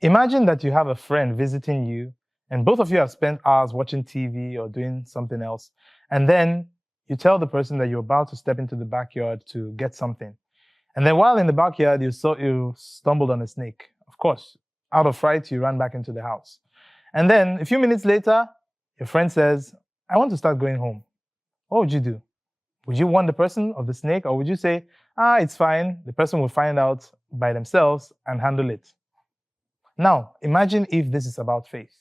Imagine that you have a friend visiting you, and both of you have spent hours watching TV or doing something else. And then you tell the person that you're about to step into the backyard to get something. And then while in the backyard, you stumbled on a snake. Of course, out of fright, you ran back into the house. And then a few minutes later, your friend says, I want to start going home. What would you do? Would you warn the person of the snake, or would you say, it's fine, the person will find out by themselves and handle it? Now, imagine if this is about faith.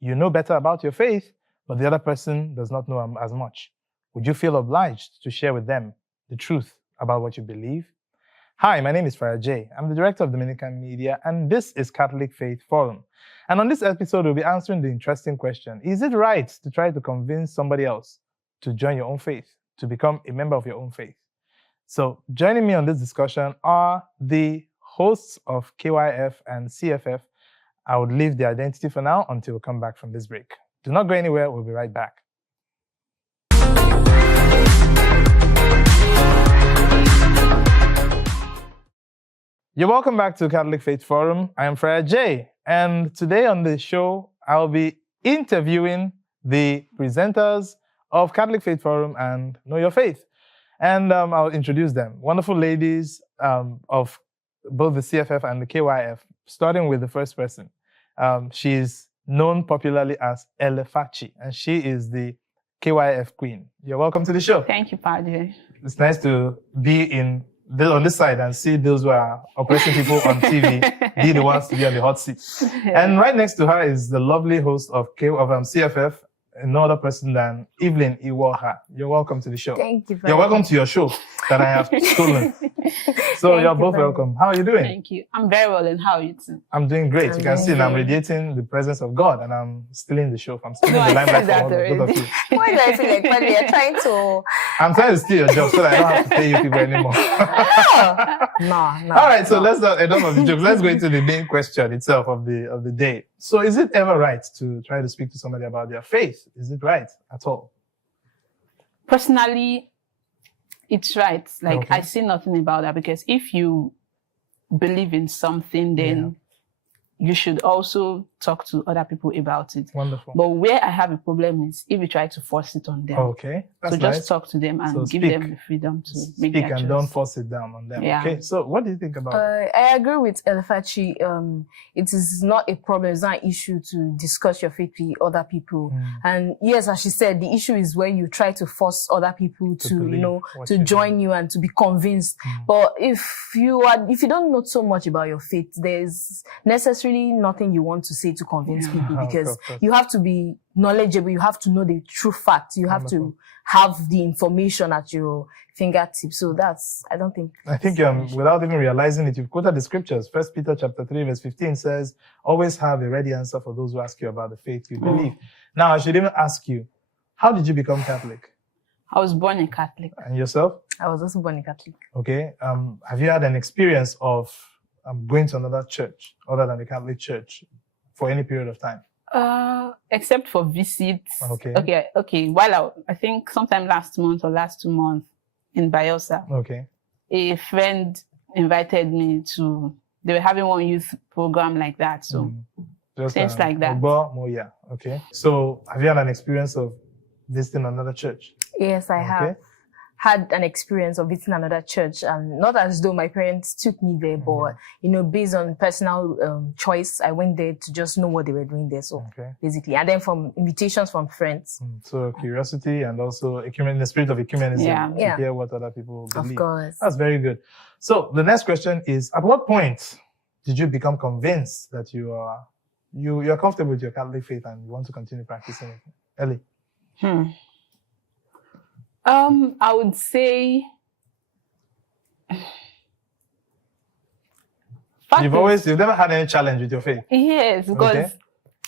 You know better about your faith, but the other person does not know as much. Would you feel obliged to share with them the truth about what you believe? Hi, my name is Farah J. I'm the director of Dominican Media, and this is Catholic Faith Forum. And on this episode, we'll be answering the interesting question, is it right to try to convince somebody else to join your own faith, to become a member of your own faith? So joining me on this discussion are the hosts of KYF and CFF. I would leave the identity for now until we come back from this break. Do not go anywhere, we'll be right back. You're welcome back to Catholic Faith Forum. I am Farah J. And today on the show, I'll be interviewing the presenters of Catholic Faith Forum and Know Your Faith. And I'll introduce them. Wonderful ladies of both the CFF and the KYF, starting with the first person. She's known popularly as Elefachi, and she is the KYF queen. You're welcome to the show. Thank you, Padre. It's nice to be on this side and see those who are oppressing people on TV be the ones to be on the hot seat. Yeah. And right next to her is the lovely host of CFF, no other person than Evelyn Iwoha. You're welcome to the show. Thank you. You're welcome to your show that I have stolen. So you're both welcome. How are you doing? Thank you. I'm very well, and how are you too? I'm doing great. You can see I'm radiating the presence of God, and I'm stealing the show. I'm stealing the limelight from both of you. Why do I feel like when you're trying to... I'm trying to steal your job so that I don't have to pay you people anymore. No. All right, so let's not enough of the jokes. Let's go into the main question itself of the day. So, is it ever right to try to speak to somebody about their faith? Is it right at all? Personally, it's right. Like, Okay. I see nothing about that, because if you believe in something, then you should also talk to other people about it. Wonderful. But where I have a problem is if you try to force it on them. Okay, that's So nice. just talk to them and So give speak. them the freedom to make Speak their and choice. don't force it down on them. Yeah. Okay, so what do you think about it? I agree with Elefachi. It is not a problem. It's not an issue to discuss your faith with other people. And yes, as she said, the issue is when you try to force other people to believe what to you join you and to be convinced. But if you don't know so much about your faith, there's necessarily nothing you want to say to convince people, because Of course. you have to be knowledgeable. You have to know the true facts. You have Wonderful. to have the information at your fingertips. So I don't think. I think without even realizing it, you've quoted the scriptures. 1 Peter chapter 3, verse 15 says, always have a ready answer for those who ask you about the faith you believe. Now, I should even ask you, how did you become Catholic? I was born a Catholic. And yourself? I was also born a Catholic. Okay. Have you had an experience of going to another church other than the Catholic Church for any period of time? Except for visits. Okay. Okay. While I think sometime last month or last 2 months in Bayelsa, Okay. a friend invited me to, they were having one youth program like that. So Just things like that. Yeah. Okay. So have you had an experience of visiting another church? Yes, I Okay. have had an experience of visiting another church, and not as though my parents took me there, but based on personal choice, I went there to just know what they were doing there. So Okay. basically, and then from invitations from friends. So curiosity and also the spirit of ecumenism to Yeah. hear what other people believe. Of course. That's very good. So the next question is, at what point did you become convinced that you're comfortable with your Catholic faith and you want to continue practicing it? Ellie? I would say You've never had any challenge with your faith? yes, because Okay.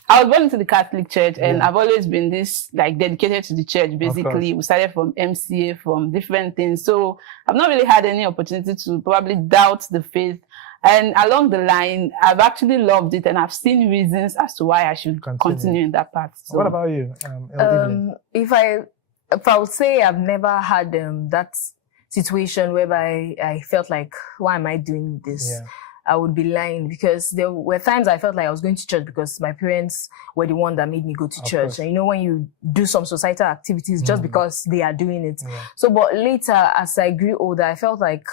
I was born into the Catholic Church, and Yeah. I've always been dedicated to the church. Basically, we started from MCA, from different things. So I've not really had any opportunity to probably doubt the faith. And along the line, I've actually loved it, and I've seen reasons as to why I should continue in that path. So, What about you, Evelyn? If I would say I've never had that situation whereby I felt like, why am I doing this? Yeah. I would be lying, because there were times I felt like I was going to church because my parents were the one that made me go to church. Course. And you know, when you do some societal activities just because they are doing it. Yeah. So, but later, as I grew older, I felt like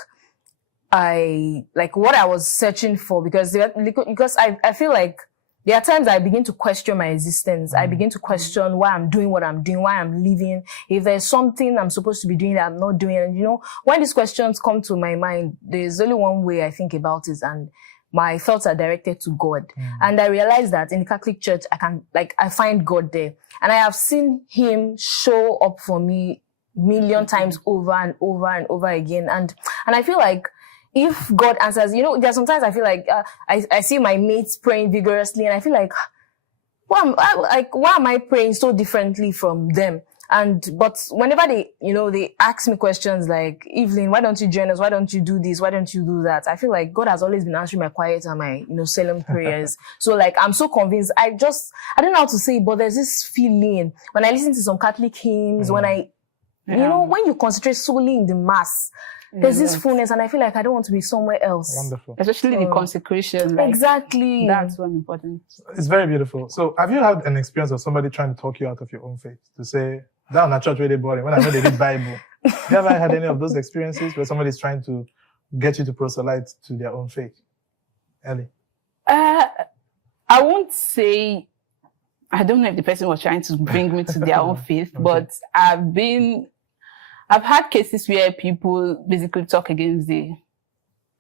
what I was searching for, because I feel like there are times I begin to question my existence. I begin to question why I'm doing what I'm doing, why I'm living. If there's something I'm supposed to be doing that I'm not doing. And you know, when these questions come to my mind, there's only one way I think about it, and my thoughts are directed to God. And I realize that in the Catholic Church, I find God there. And I have seen him show up for me million times over and over and over again. And I feel like if God answers, you know, there's sometimes I feel like I see my mates praying vigorously, and I feel like, why am I praying so differently from them? But whenever they ask me questions like, Evelyn, why don't you join us? Why don't you do this? Why don't you do that? I feel like God has always been answering my quiet and my, solemn prayers. So like, I'm so convinced. I don't know how to say it, but there's this feeling when I listen to some Catholic hymns, when when you concentrate solely in the mass, there's this fullness, and I feel like I don't want to be somewhere else. Wonderful. Especially the consecration. Like, exactly. That's one important. It's very beautiful. So have you had an experience of somebody trying to talk you out of your own faith? To say, that on a church really boring, when I know they read Bible. Have you ever had any of those experiences where somebody's trying to get you to proselyte to their own faith? Ellie? I won't say, I don't know if the person was trying to bring me to their own faith, but I've had cases where people basically talk against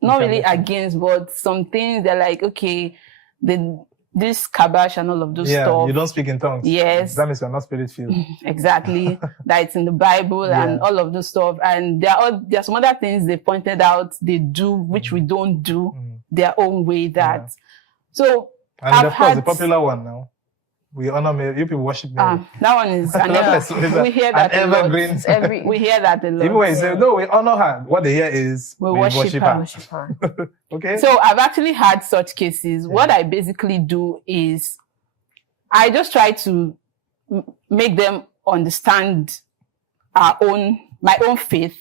not really against, but some things they're like, okay, this kabash and all of those stuff. Yeah, you don't speak in tongues. Yes. That means you're not spirit-filled. Exactly. That it's in the Bible and all of those stuff. And there are some other things they pointed out they do, which we don't do their own way So, and of course, the popular one now. We honor Mary. You people worship Mary. That one is we hear that a lot. We hear that a lot. Even when you say, no, we honor her, what they hear is we worship her. Okay. So I've actually had such cases. What I basically do is I just try to make them understand my own faith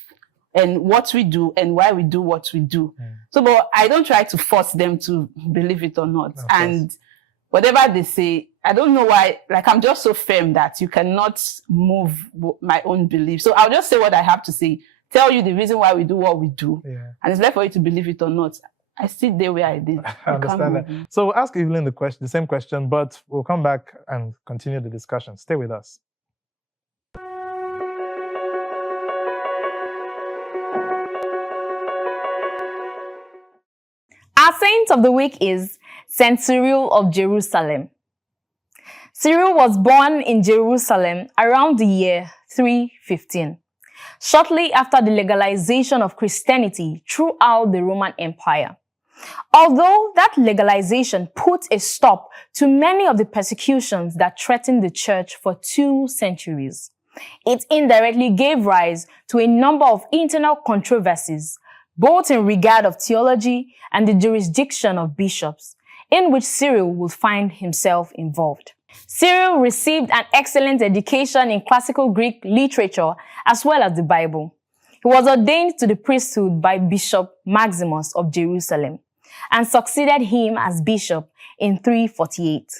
and what we do and why we do what we do. So, but I don't try to force them to believe it or not. And whatever they say, I don't know why, like, I'm just so firm that you cannot move my own belief. So I'll just say what I have to say, tell you the reason why we do what we do. And it's left for you to believe it or not. I sit there where I did. I understand that. So we'll ask Evelyn the same question, but we'll come back and continue the discussion. Stay with us. Our saint of the week is Saint Cyril of Jerusalem. Cyril was born in Jerusalem around the year 315, shortly after the legalization of Christianity throughout the Roman Empire. Although that legalization put a stop to many of the persecutions that threatened the church for 2 centuries, it indirectly gave rise to a number of internal controversies, both in regard of theology and the jurisdiction of bishops, in which Cyril would find himself involved. Cyril received an excellent education in classical Greek literature as well as the Bible. He was ordained to the priesthood by Bishop Maximus of Jerusalem and succeeded him as bishop in 348.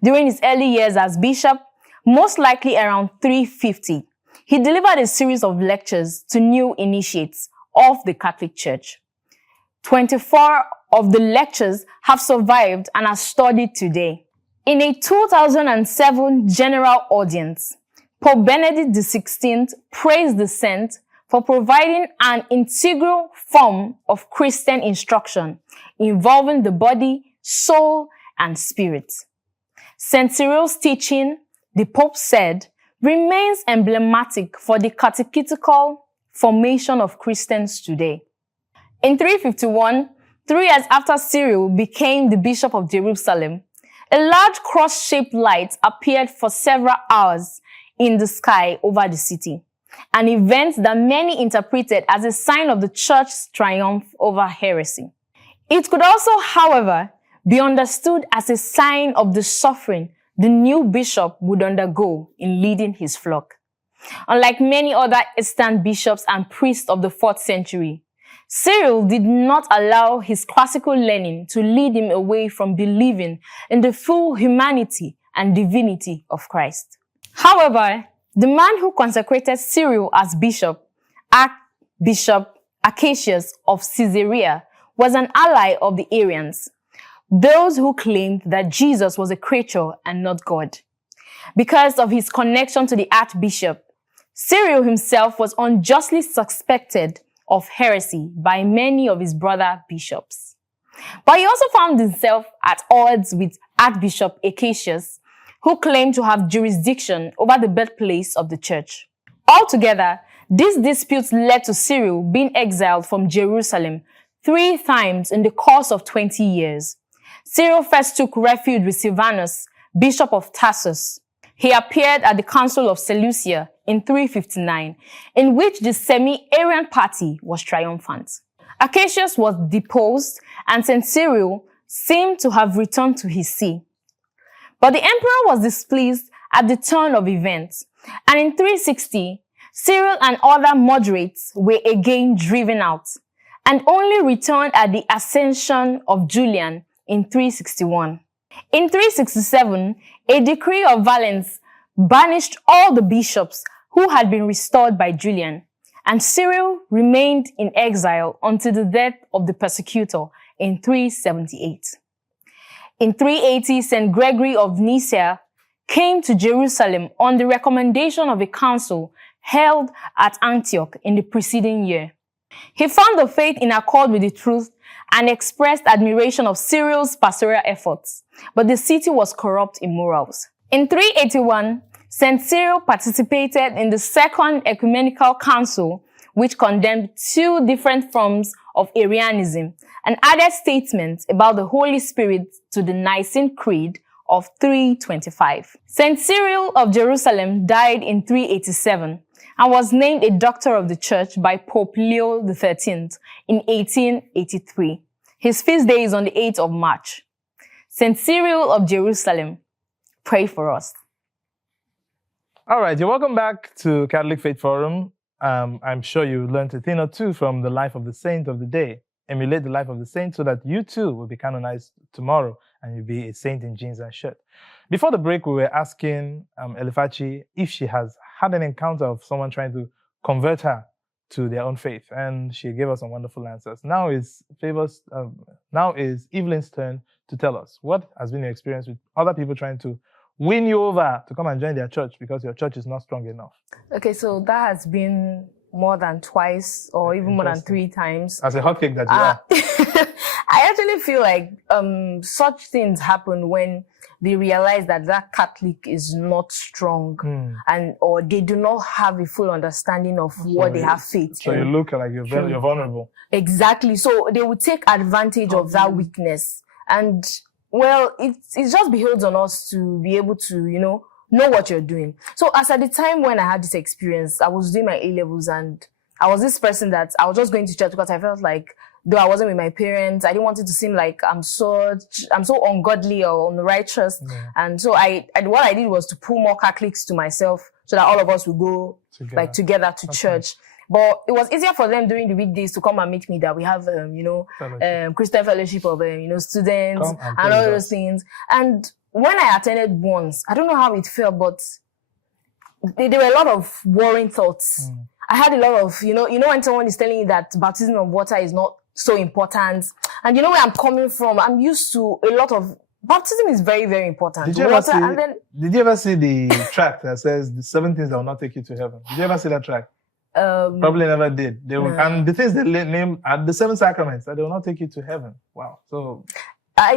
During his early years as bishop, most likely around 350, he delivered a series of lectures to new initiates of the Catholic Church. 24 of the lectures have survived and are studied today. In a 2007 general audience, Pope Benedict XVI praised the saint for providing an integral form of Christian instruction involving the body, soul, and spirit. Saint Cyril's teaching, the Pope said, remains emblematic for the catechetical formation of Christians today. In 351, 3 years after Cyril became the Bishop of Jerusalem, a large cross-shaped light appeared for several hours in the sky over the city, an event that many interpreted as a sign of the church's triumph over heresy. It could also, however, be understood as a sign of the suffering the new bishop would undergo in leading his flock. Unlike many other Eastern bishops and priests of the 4th century, Cyril did not allow his classical learning to lead him away from believing in the full humanity and divinity of Christ. However, the man who consecrated Cyril as bishop, Archbishop Acacius of Caesarea, was an ally of the Arians, those who claimed that Jesus was a creature and not God. Because of his connection to the archbishop, Cyril himself was unjustly suspected of heresy by many of his brother bishops. But he also found himself at odds with Archbishop Acacius, who claimed to have jurisdiction over the birthplace of the church. Altogether, these disputes led to Cyril being exiled from Jerusalem 3 times in the course of 20 years. Cyril first took refuge with Silvanus, Bishop of Tarsus. He appeared at the Council of Seleucia in 359, in which the semi-Arian party was triumphant. Acacius was deposed, and St. Cyril seemed to have returned to his see. But the emperor was displeased at the turn of events, and in 360, Cyril and other moderates were again driven out, and only returned at the ascension of Julian in 361. In 367, a decree of Valens banished all the bishops who had been restored by Julian, and Cyril remained in exile until the death of the persecutor in 378. In 380, St. Gregory of Nyssa came to Jerusalem on the recommendation of a council held at Antioch in the preceding year. He found the faith in accord with the truth and expressed admiration of Cyril's pastoral efforts, but the city was corrupt in morals. In 381, St. Cyril participated in the Second Ecumenical Council, which condemned 2 different forms of Arianism and added statements about the Holy Spirit to the Nicene Creed of 325. St. Cyril of Jerusalem died in 387 and was named a doctor of the church by Pope Leo XIII in 1883. His feast day is on the 8th of March. St. Cyril of Jerusalem, pray for us. All right, you're welcome back to Catholic Faith Forum. I'm sure you learned a thing or two from the life of the saint of the day. Emulate the life of the saint so that you too will be canonized tomorrow and you'll be a saint in jeans and shirt. Before the break, we were asking Elifachi if she has had an encounter of someone trying to convert her to their own faith, and she gave us some wonderful answers. Now is Evelyn's turn to tell us what has been your experience with other people trying to win you over to come and join their church because your church is not strong enough. Okay, so that has been more than twice or even more than 3 times. As a hotcake that you are. I actually feel like such things happen when they realize that that Catholic is not strong or they do not have a full understanding of what they have faith in. So you look like you're vulnerable. Exactly. So they will take advantage of that weakness. And well, it just behoves on us to be able to, know what you're doing. So as at the time when I had this experience, I was doing my A-levels and I was this person that I was just going to church because I felt like, though I wasn't with my parents, I didn't want it to seem like I'm so ungodly or unrighteous. Yeah. And so what I did was to pull more Catholics to myself so that all of us would go together to church. But it was easier for them during the weekdays to come and meet me that we have, Christian fellowship of, students and all those things. And when I attended once, I don't know how it felt, but there were a lot of worrying thoughts. I had a lot of, when someone is telling you that baptism of water is not so important. And where I'm coming from, I'm used to a lot of, baptism is very, very important. Did you ever see the tract that says the 7 things that will not take you to heaven? Did you ever see that tract? Probably never did. They will, and the things they name are the 7 sacraments that they will not take you to heaven. Wow. So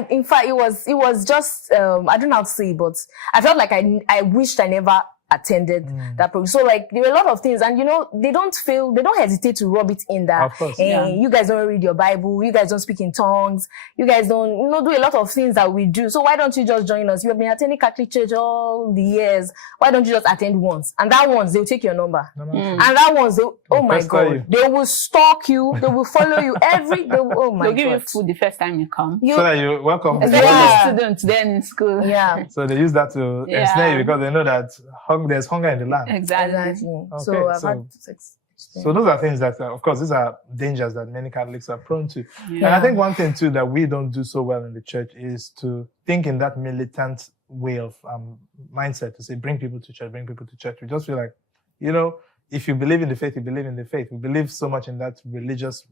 in fact, it was just, I don't know how to say it, but I felt like I wished I never attended that program. So there were a lot of things, and they don't hesitate to rub it in that. Of course. You guys don't read your Bible, you guys don't speak in tongues, you guys don't do a lot of things that we do. So why don't you just join us? You have been attending Catholic Church all the years. Why don't you just attend once? And that once they'll take your number. And that once oh my God, they will stalk you, they will follow you they'll give you food the first time you come. So that you're welcome. Students then in school. Yeah. So they use that to ensnare you because they know that there's hunger in the land. Exactly. Okay, so I've had So those are things that, of course, these are dangers that many Catholics are prone to. Yeah. And I think one thing too that we don't do so well in the church is to think in that militant way of mindset to say, bring people to church, bring people to church. We just feel like, if you believe in the faith, you believe in the faith. We believe so much in that religious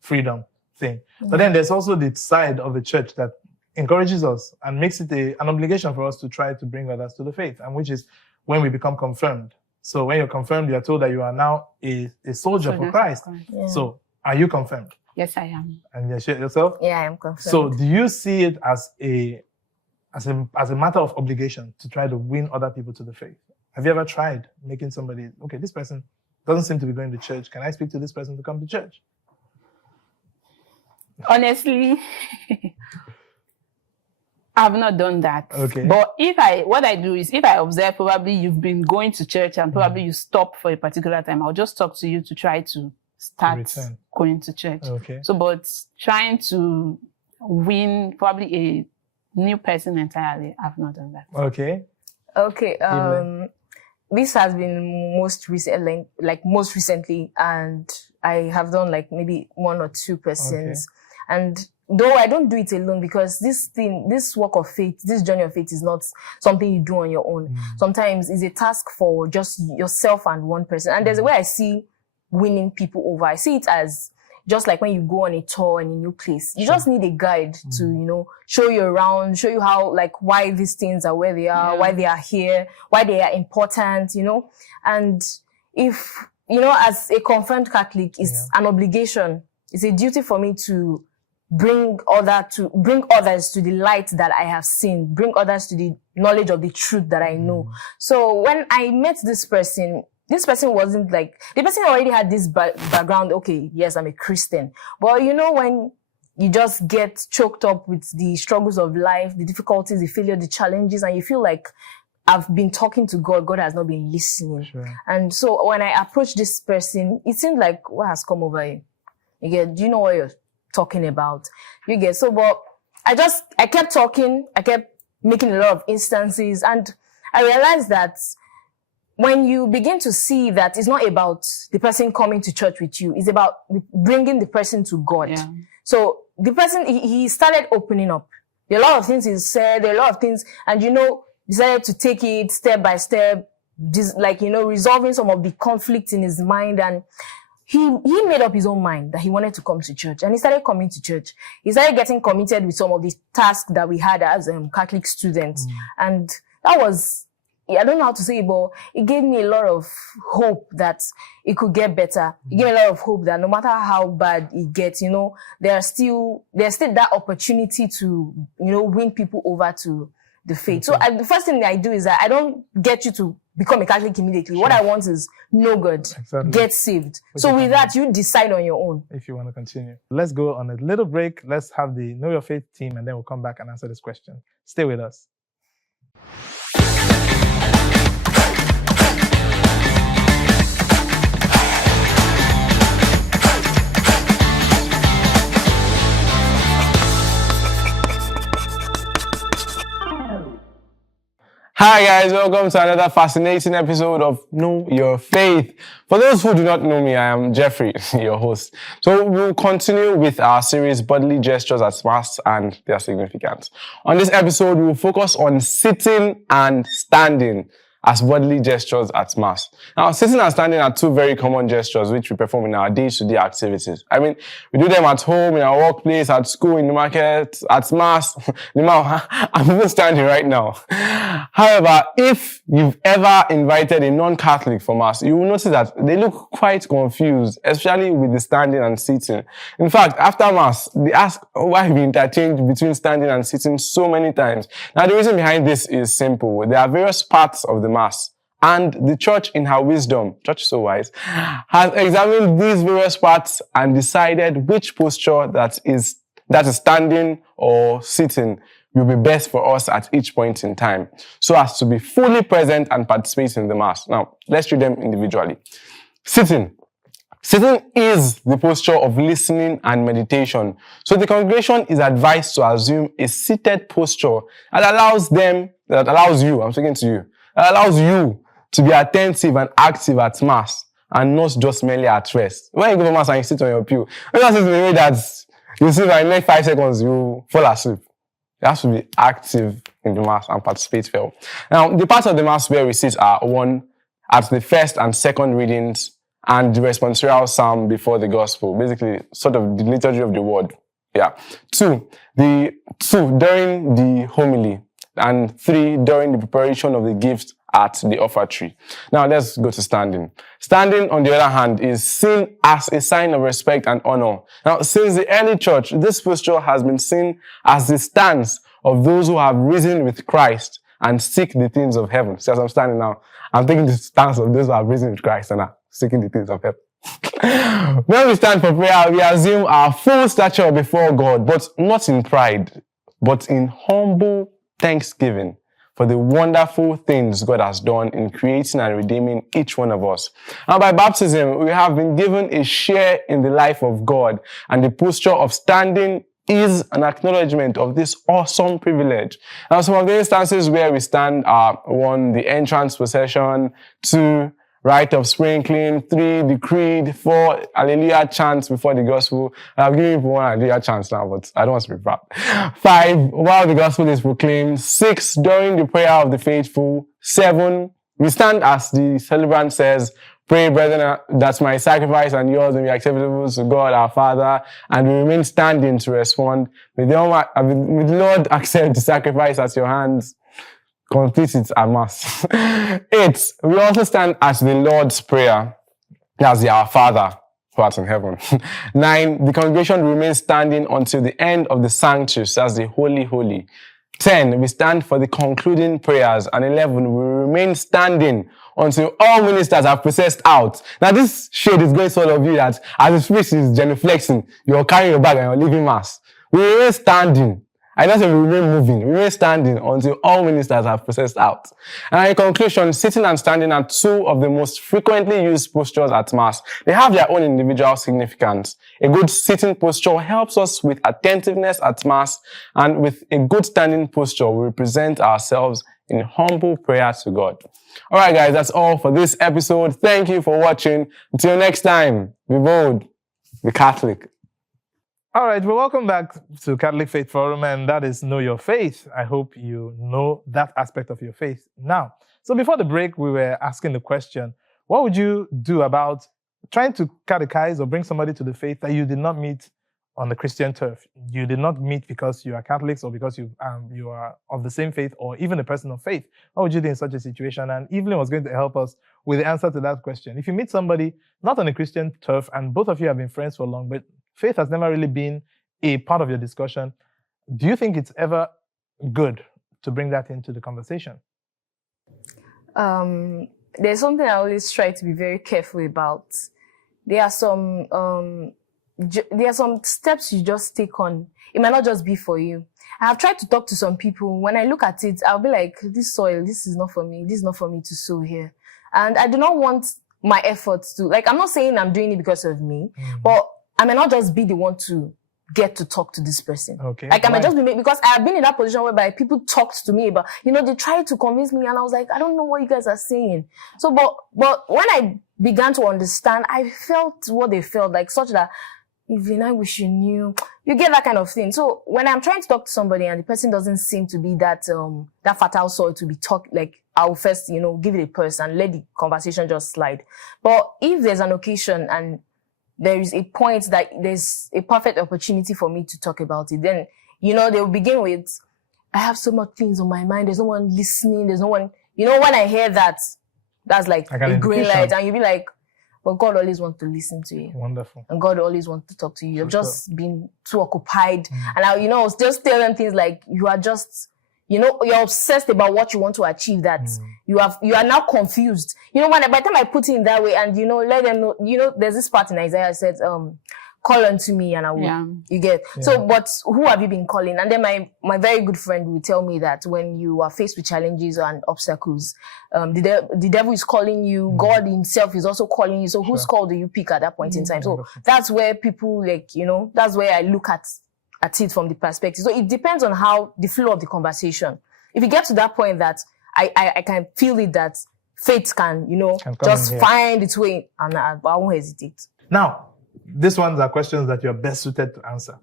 freedom thing. But then there's also the side of the church that encourages us and makes it an obligation for us to try to bring others to the faith, and which is when we become confirmed. So when you're confirmed, you are told that you are now a soldier for Christ. Yeah. So are you confirmed? Yes, I am. And yourself? Yeah, I am confirmed. So do you see it as a matter of obligation to try to win other people to the faith? Have you ever tried making somebody, okay, this person doesn't seem to be going to church. Can I speak to this person to come to church? Honestly, I've not done that. Okay. But what I do is, if I observe probably you've been going to church and probably you stop for a particular time, I'll just talk to you to try to start Return. going to church. Okay. So, but trying to win probably a new person entirely, I've not done that. Okay. Okay. Evelyn? This has been most recently, and I have done like maybe 1 or 2 persons. Okay. And though I don't do it alone, because this work of faith, this journey of faith is not something you do on your own. Sometimes it's a task for just yourself and one person. And there's a way I see winning people over. I see it as just like when you go on a tour in a new place. You just need a guide to, show you around, show you how, like, why these things are where they are, why they are here, why they are important, And if, as a confirmed Catholic, it's an obligation. It's a duty for me to bring others to the light that I have seen, bring others to the knowledge of the truth that I know. So when I met this person wasn't like, the person already had this background. Okay, yes, I'm a Christian. But when you just get choked up with the struggles of life, the difficulties, the failure, the challenges, and you feel like I've been talking to God, God has not been listening. Sure. And so when I approached this person, it seemed like, what has come over you? You get, do you know what you're talking about? You get, so, but I kept talking, I kept making a lot of instances, and I realized that when you begin to see that it's not about the person coming to church with you, it's about bringing the person to God. Yeah. So the person, he started opening up. There are a lot of things he said, there are a lot of things, and decided to take it step by step, resolving some of the conflict in his mind, and he made up his own mind that he wanted to come to church, and he started coming to church. He started getting committed with some of the tasks that we had as Catholic students. And that was, I don't know how to say it, but it gave me a lot of hope that it could get better. It gave me a lot of hope that no matter how bad it gets, there's still that opportunity to, win people over to the faith. So the first thing I do is that I don't get you to become a Catholic immediately. Sure. What I want is know God, get saved. So with that, you decide on your own. If you want to continue. Let's go on a little break. Let's have the Know Your Faith team, and then we'll come back and answer this question. Stay with us. Hi guys, welcome to another fascinating episode of Know Your Faith. For those who do not know me, I am Jeffrey, your host. So we'll continue with our series, Bodily Gestures at Mass and Their Significance. On this episode, we will focus on sitting and standing as bodily gestures at Mass. Now, sitting and standing are two very common gestures which we perform in our day-to-day activities. I mean, we do them at home, in our workplace, at school, in the market, at Mass. I'm even standing right now. However, if you've ever invited a non-Catholic for Mass, you will notice that they look quite confused, especially with the standing and sitting. In fact, after Mass, they ask why we interchange between standing and sitting so many times. Now, the reason behind this is simple. There are various parts of the Mass, and the church in her wisdom, church so wise, has examined these various parts and decided which posture that is standing or sitting will be best for us at each point in time, so as to be fully present and participate in the Mass. Now, let's read them individually. Sitting. Sitting is the posture of listening and meditation. So the congregation is advised to assume a seated posture that allows you to be attentive and active at Mass. and not just merely at rest. When you go for mass and you sit on your pew, don't sit in the way that you see by the next 5 seconds, you fall asleep. You have to be active in the mass and participate well. Now, the parts of the mass where we sit are 1, at the first and second readings, and the responsorial psalm before the gospel. Basically, sort of the liturgy of the word. Yeah. 2, during the homily. And 3, during the preparation of the gift at the offertory. Now, let's go to standing. Standing, on the other hand, is seen as a sign of respect and honor. Now, since the early church, this posture has been seen as the stance of those who have risen with Christ and seek the things of heaven. See, as I'm standing now, I'm taking the stance of those who have risen with Christ and are seeking the things of heaven. When we stand for prayer, we assume our full stature before God, but not in pride, but in humble thanksgiving for the wonderful things God has done in creating and redeeming each one of us. And by baptism, we have been given a share in the life of God, and the posture of standing is an acknowledgement of this awesome privilege. Now, some of the instances where we stand are 1, the entrance procession, 2, rite of sprinkling, 3, the creed, 4, hallelujah chants before the gospel. I've given you 1 hallelujah chants now, but I don't want to be proud. 5, while the gospel is proclaimed. 6, during the prayer of the faithful. 7, we stand as the celebrant says, pray, brethren, that my sacrifice and yours may be acceptable to God our Father, and we remain standing to respond. May the Lord accept the sacrifice at your hands. Complete it at Mass. 8, we also stand at the Lord's Prayer. That's the Our Father who art in heaven. 9, the congregation remains standing until the end of the Sanctus. That's the Holy Holy. 10, we stand for the concluding prayers. And 11, we remain standing until all ministers are processed out. Now this shade is going to all of you that as the Spirit is genuflexing, you're carrying your bag and you're leaving Mass. We remain standing. I don't say we remain moving. We remain standing until all ministers have processed out. And in conclusion, sitting and standing are 2 of the most frequently used postures at Mass. They have their own individual significance. A good sitting posture helps us with attentiveness at Mass, and with a good standing posture, we represent ourselves in humble prayer to God. All right, guys, that's all for this episode. Thank you for watching. Until next time, be bold, be Catholic. All right, well, welcome back to Catholic Faith Forum, and that is Know Your Faith. I hope you know that aspect of your faith now. So before the break, we were asking the question, what would you do about trying to catechize or bring somebody to the faith that you did not meet on the Christian turf? You did not meet because you are Catholics or because you are of the same faith or even a person of faith. What would you do in such a situation? And Evelyn was going to help us with the answer to that question. If you meet somebody not on the Christian turf and both of you have been friends for long, but faith has never really been a part of your discussion, do you think it's ever good to bring that into the conversation? There's something I always try to be very careful about. There are some steps you just take on. It might not just be for you. I have tried to talk to some people. When I look at it, I'll be like, this soil, this is not for me. This is not for me to sow here. And I do not want my efforts to, like, I'm not saying I'm doing it because of me, but I may not just be the one to get to talk to this person. Okay. Like, I might just be, because I have been in that position whereby people talked to me about, they tried to convince me, and I was like, I don't know what you guys are saying. So, but when I began to understand, I felt what they felt, like such that, even I wish you knew, you get that kind of thing. So when I'm trying to talk to somebody and the person doesn't seem to be that fertile soil to be like, I'll first, give it a pulse and let the conversation just slide. But if there's an occasion and there is a point that there's a perfect opportunity for me to talk about it, then, they'll begin with, I have so much things on my mind. There's no one listening. There's no one, when I hear that, that's like a green light. And you'll be like, but God always wants to listen to you. Wonderful. And God always wants to talk to you. You've just been too occupied. And I, just tell them things like, you are just, you're obsessed about what you want to achieve, that you are now confused. By the time I put it in that way and, let them know, there's this part in Isaiah that says, call unto me and I will, you get. Yeah. So, but who have you been calling? And then my very good friend will tell me that when you are faced with challenges and obstacles, the devil is calling you, God himself is also calling you. So whose call do you pick at that point in time? So that's where people that's where I look at it from the perspective. So it depends on how the flow of the conversation. If you get to that point that I can feel it that faith can, Can come just in here. find its way, and I won't hesitate. Now, these ones are questions that you're best suited to answer.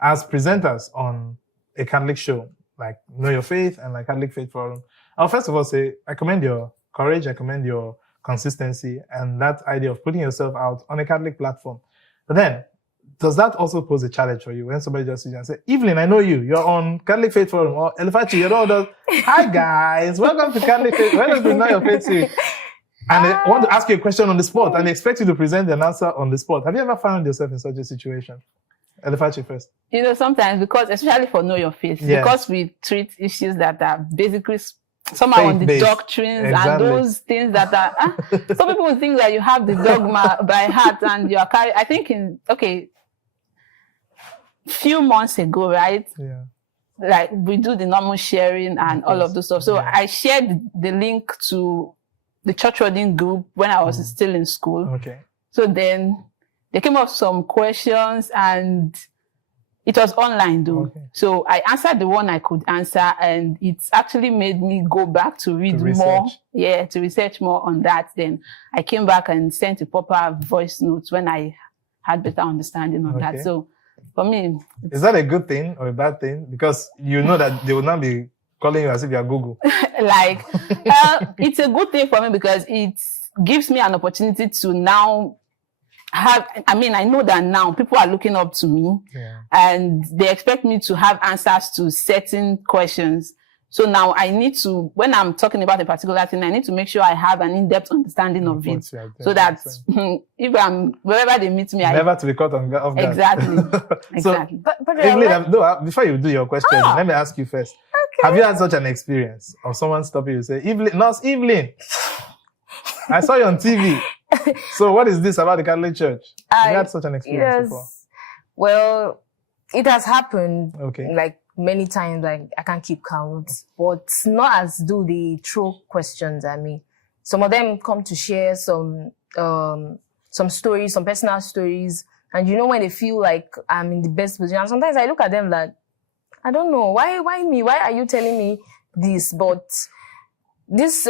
As presenters on a Catholic show, like Know Your Faith and like Catholic Faith Forum, I'll first of all say, I commend your courage, I commend your consistency, and that idea of putting yourself out on a Catholic platform. But then, does that also pose a challenge for you when somebody just sits and says, Evelyn, I know you're on Catholic Faith Forum, or Elifachi, you're all those, hi guys, welcome to Catholic Faith, welcome to Know Your Faith series. And they want to ask you a question on the spot, and they expect you to present an answer on the spot. Have you ever found yourself in such a situation? Elifachi first. Sometimes, because especially for Know Your Faith, Yeah. because we treat issues that are basically somehow on the Faith-based. doctrines Exactly. and those things that are, some people will think that you have the dogma by heart and you are carrying, I think few months ago, right? Yeah. Like we do the normal sharing and all of those stuff. So Yeah. I shared the link to the church wedding group when I was still in school. Okay. So then there came up some questions and it was online though. Okay. So I answered the one I could answer and it actually made me go back to read more. research. Yeah, to research more on that. Then I came back and sent a proper voice note when I had better understanding of Okay. that. So for me, Is that a good thing or a bad thing? Because you know that they will not be calling you as if you are Google. like it's a good thing for me because it gives me an opportunity to now I know that now people are looking up to me Yeah. and they expect me to have answers to certain questions. So now I need to, when I'm talking about a particular thing, I need to make sure I have an in-depth understanding of it. So that if wherever they meet me, never to be caught off guard. Exactly. So, Exactly. But Evelyn, before you do your question, let me ask you first. Have you had such an experience of someone stopping you and say, Evelyn, Nurse Evelyn, I saw you on TV. So what is this about the Catholic Church? Have you had such an experience before? Well, it has happened Okay. like many times, like I can't keep count, but not as do the true questions. I mean, some of them come to share some stories, some personal stories. And when they feel like I'm in the best position, and sometimes I look at them like, I don't know, why me? Why are you telling me this? But this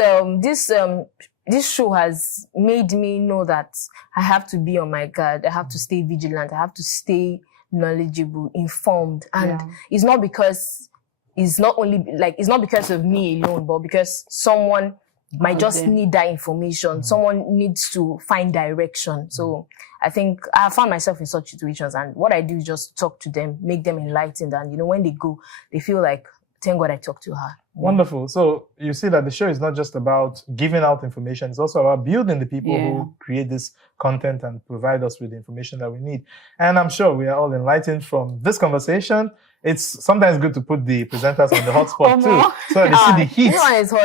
show has made me know that I have to be on my guard. I have to stay vigilant. I have to stay knowledgeable, informed. And it's not because of me alone, but because someone might just need that information. Someone needs to find direction. So I think I found myself in such situations, and what I do is just talk to them, make them enlightened. And when they go, they feel like, thank God I talked to her. Wonderful. So you see that the show is not just about giving out information. It's also about building the people who create this content and provide us with the information that we need. And I'm sure we are all enlightened from this conversation. It's sometimes good to put the presenters on the hot spot too. So they see the heat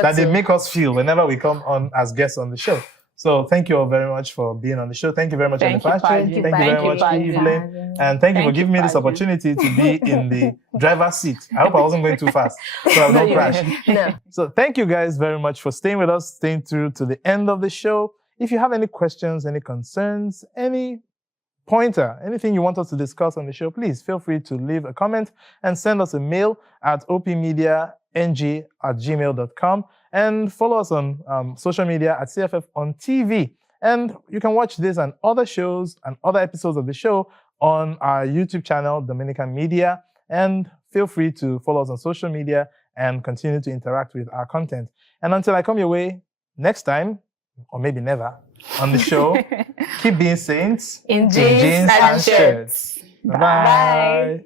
that they make us feel whenever we come on as guests on the show. So thank you all very much for being on the show. Thank you very much, Elifachi. Thank you very much, Evelyn. And thank you for giving me this opportunity to be in the driver's seat. I hope I wasn't going too fast, so I don't crash. No. So thank you guys very much for staying with us, staying through to the end of the show. If you have any questions, any concerns, any pointer, anything you want us to discuss on the show, please feel free to leave a comment and send us a mail at opmediang@gmail.com and follow us on social media at CFF on TV. And you can watch this and other shows and other episodes of the show on our YouTube channel, Dominican Media. And feel free to follow us on social media and continue to interact with our content. And until I come your way next time, or maybe never, on the show, keep being saints in jeans and shirts. Bye-bye. Bye.